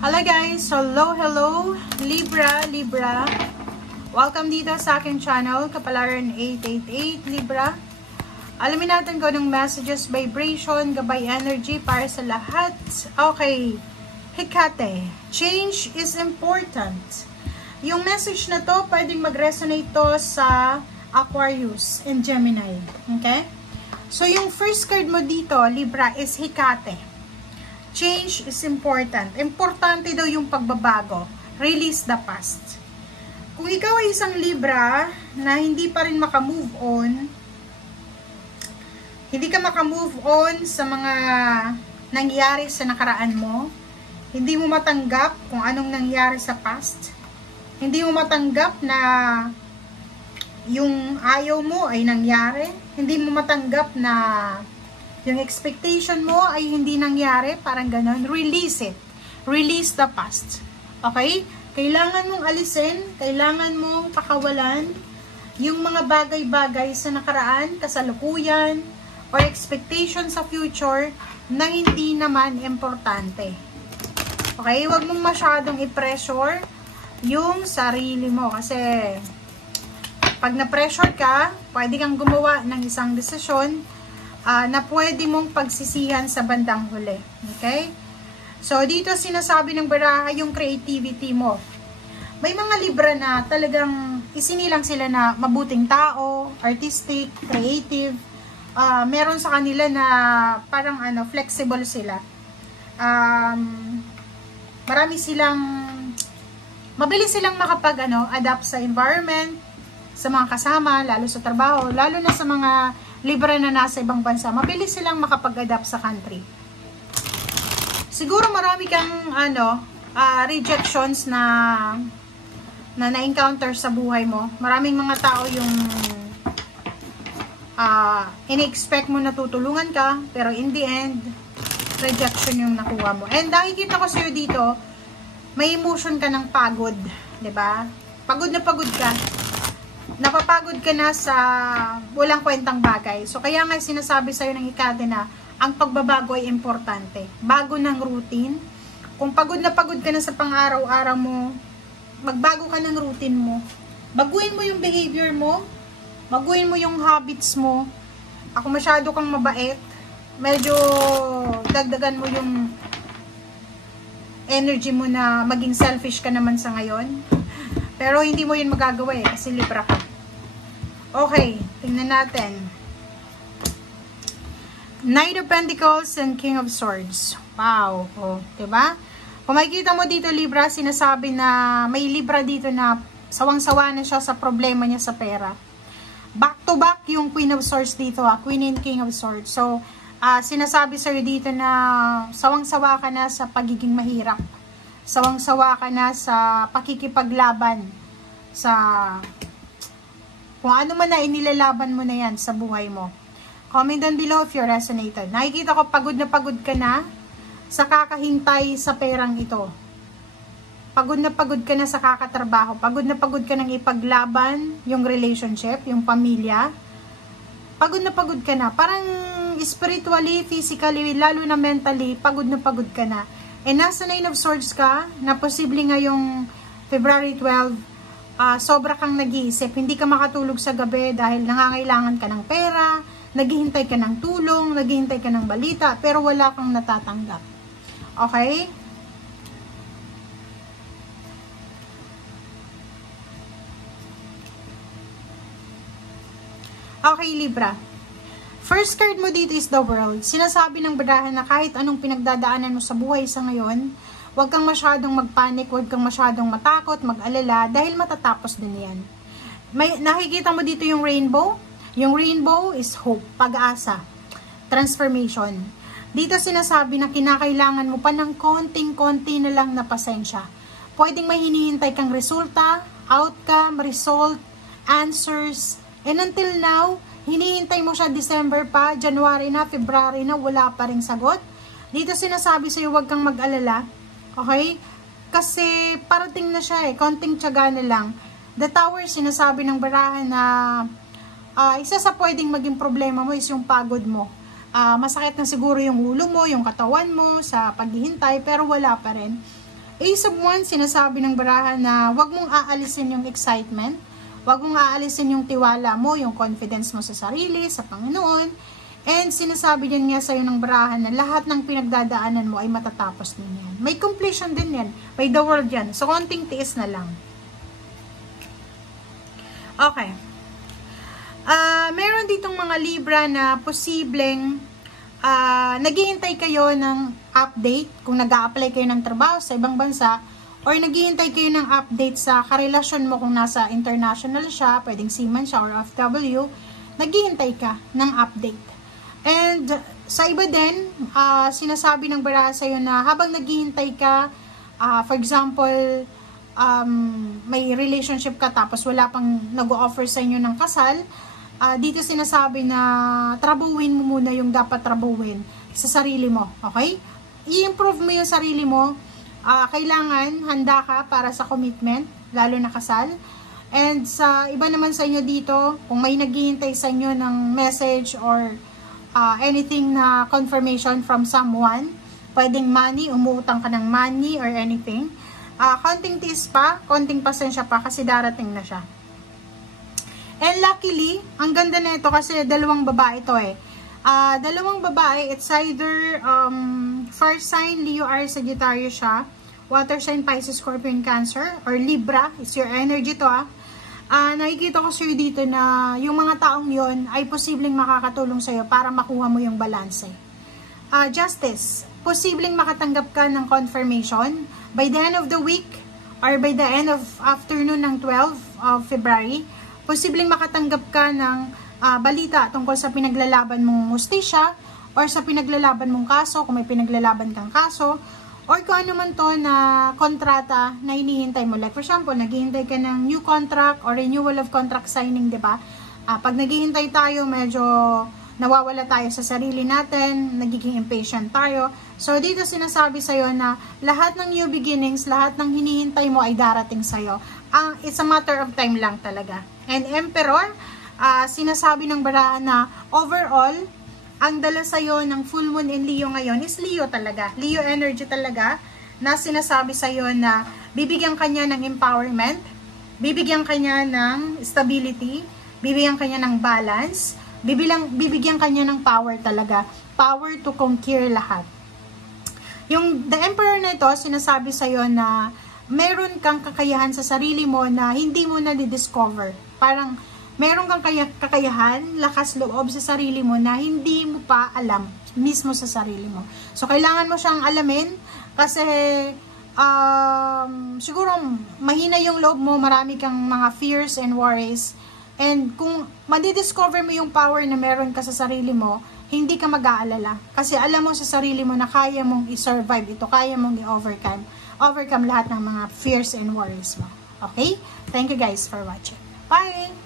Hello guys! Hello! Libra. Welcome dito sa aking channel, Kapalaran 888 Libra. Alamin natin kung anong messages, vibration, gabay energy para sa lahat. Okay. Hecate. Change is important. Yung message na to, pwedeng mag-resonate to sa Aquarius and Gemini. Okay? So, yung first card mo dito, Libra, is Hecate. Change is important. Importante daw yung pagbabago. Release the past. Kung ikaw ay isang Libra na hindi pa rin makamove on, hindi ka makamove on sa mga nangyari sa nakaraan mo, hindi mo matanggap kung anong nangyari sa past, hindi mo matanggap na yung ayaw mo ay nangyari, hindi mo matanggap na yung expectation mo ay hindi nangyari, parang ganon, release it. Release the past. Okay? Kailangan mong alisin, kailangan mong pakawalan yung mga bagay-bagay sa nakaraan, kasalukuyan, or expectation sa future na hindi naman importante. Okay? Huwag mong masyadong i-pressure yung sarili mo kasi pag na-pressure ka, pwede kang gumawa ng isang desisyon na pwede mong pagsisihan sa bandang huli. Okay? So, dito sinasabi ng baraha yung creativity mo. May mga Libra na talagang isinilang sila na mabuting tao, artistic, creative. Meron sa kanila na parang flexible sila. Mabilis silang adapt sa environment, sa mga kasama, lalo sa trabaho, lalo na sa mga Libra na nasa ibang bansa, mabilis silang makapag-adapt sa country. Siguro marami kang rejections na na-encounter sa buhay mo. Maraming mga tao yung ini-expect mo na tutulungan ka, pero in the end, rejection yung nakuha mo. And nakikita ko sa'yo dito, may emotion ka ng pagod, 'di ba? Pagod na pagod ka. Napapagod ka na sa walang kwentang bagay. So, kaya nga sinasabi sa'yo ng Hecate na ang pagbabago ay importante. Bago ng routine. Kung pagod na pagod ka na sa pang-araw-araw mo, magbago ka ng routine mo. Baguhin mo yung behavior mo. Baguhin mo yung habits mo. Ako masyado kang mabait. Medyo dagdagan mo yung energy mo na maging selfish ka naman sa ngayon. Pero hindi mo yun magagawa kasi Libra ka. Okay, tingnan natin. Knight of Pentacles and King of Swords. Wow. Oh, diba? Kung makikita mo dito, Libra, sinasabi na may Libra dito na sawang-sawa na siya sa problema niya sa pera. Back to back yung Queen of Swords dito, Queen and King of Swords. So, sinasabi sa'yo dito na sawang-sawa ka na sa pagiging mahirap. Sawang-sawa ka na sa pakikipaglaban sa kung ano man na inilalaban mo na yan sa buhay mo. Comment down below if you resonated. Nakikita ko pagod na pagod ka na sa kakahintay sa perang ito. Pagod na pagod ka na sa kakatrabaho. Pagod na pagod ka nang ipaglaban yung relationship, yung pamilya. Pagod na pagod ka na. Parang spiritually, physically, lalo na mentally, pagod na pagod ka na. E nasa Nine of Swords ka, na posible ngayong February 12, sobra kang nag-iisip. Hindi ka makatulog sa gabi dahil nangangailangan ka ng pera, naghihintay ka ng tulong, naghihintay ka ng balita, pero wala kang natatanggap. Okay? Okay, Libra. First card mo dito is the World. Sinasabi ng barahan na kahit anong pinagdadaanan mo sa buhay sa ngayon, huwag kang masyadong magpanik, huwag kang masyadong matakot, mag-alala, dahil matatapos din yan. Nakikita mo dito yung rainbow? Yung rainbow is hope, pag-asa, transformation. Dito sinasabi na kinakailangan mo pa ng konting-konti na lang na pasensya. Pwedeng may hinihintay kang resulta, outcome, result, answers, and until now, hinihintay mo siya December pa, January na, February na, wala pa ring sagot. Dito sinasabi sa'yo, huwag kang mag-alala. Okay? Kasi parating na siya konting tiyaga na lang. The Tower, sinasabi ng barahan na isa sa pwedeng maging problema mo is yung pagod mo. Masakit na siguro yung ulo mo, yung katawan mo sa paghihintay, pero wala pa rin. Ace of Wands, sinasabi ng baraha na huwag mong aalisin yung excitement, huwag mong aalisin yung tiwala mo, yung confidence mo sa sarili, sa Panginoon. And sinasabi din nga sa'yo ng baraha na lahat ng pinagdadaanan mo ay matatapos din yan. May completion din yan. May the world yan. So, konting tiis na lang. Okay. Meron ditong mga Libra na posibleng naghihintay kayo ng update kung nag-a-apply kayo ng trabaho sa ibang bansa, or naghihintay kayo ng update sa karelasyon mo kung nasa international siya, pwedeng seaman siya or OFW, naghihintay ka ng update. And sa iba din, sinasabi ng baraha sa'yo na habang naghihintay ka, for example, may relationship ka tapos wala pang nag-o-offer sa inyo ng kasal, dito sinasabi na trabuhin mo muna yung dapat trabuhin sa sarili mo, okay? I-improve mo yung sarili mo, kailangan handa ka para sa commitment, lalo na kasal. And sa iba naman sa inyo dito, kung may naghihintay sa inyo ng message or anything na confirmation from someone, pwedeng money, umuutang ka ng money or anything, konting tiis pa, konting pasensya pa kasi darating na siya. And luckily, ang ganda na ito kasi dalawang babae ito eh. Dalawang babae, it's either fire sign, Leo, Aries, Sagittarius siya, water sign, Pisces, Scorpion, Cancer, or Libra, it's your energy to nakikita ko sa'yo dito na yung mga taong yon ay posibleng makakatulong sa'yo para makuha mo yung balance. Justice, posibleng makatanggap ka ng confirmation by the end of the week or by the end of afternoon ng 12 of February. Posibleng makatanggap ka ng balita tungkol sa pinaglalaban mong hustisya or sa pinaglalaban mong kaso, kung may pinaglalaban kang kaso, or kung ano man to na kontrata na hinihintay mo. Like for example, naghihintay ka ng new contract or renewal of contract signing, di ba? Pag naghihintay tayo, medyo nawawala tayo sa sarili natin, nagiging impatient tayo. So, dito sinasabi sa'yo na lahat ng new beginnings, lahat ng hinihintay mo ay darating sa'yo. It's a matter of time lang talaga. And Emperor, sinasabi ng baraha na overall, ang dala sa'yo ng full moon in Leo ngayon is Leo talaga. Leo energy talaga na sinasabi sa'yo na bibigyan kanya ng empowerment, bibigyan kanya ng stability, bibigyan kanya ng balance, bibigyan kanya ng power talaga. Power to conquer lahat. Yung The Emperor na ito, sinasabi sa'yo na meron kang kakayahan sa sarili mo na hindi mo na di-discover. Parang meron kang kakayahan, lakas loob sa sarili mo na hindi mo pa alam mismo sa sarili mo. So, kailangan mo siyang alamin kasi siguro mahina yung loob mo, marami kang mga fears and worries. And kung madidiscover mo yung power na meron ka sa sarili mo, hindi ka mag-aalala. Kasi alam mo sa sarili mo na kaya mong i-survive ito, kaya mong i-overcome lahat ng mga fears and worries mo. Okay? Thank you guys for watching. Bye!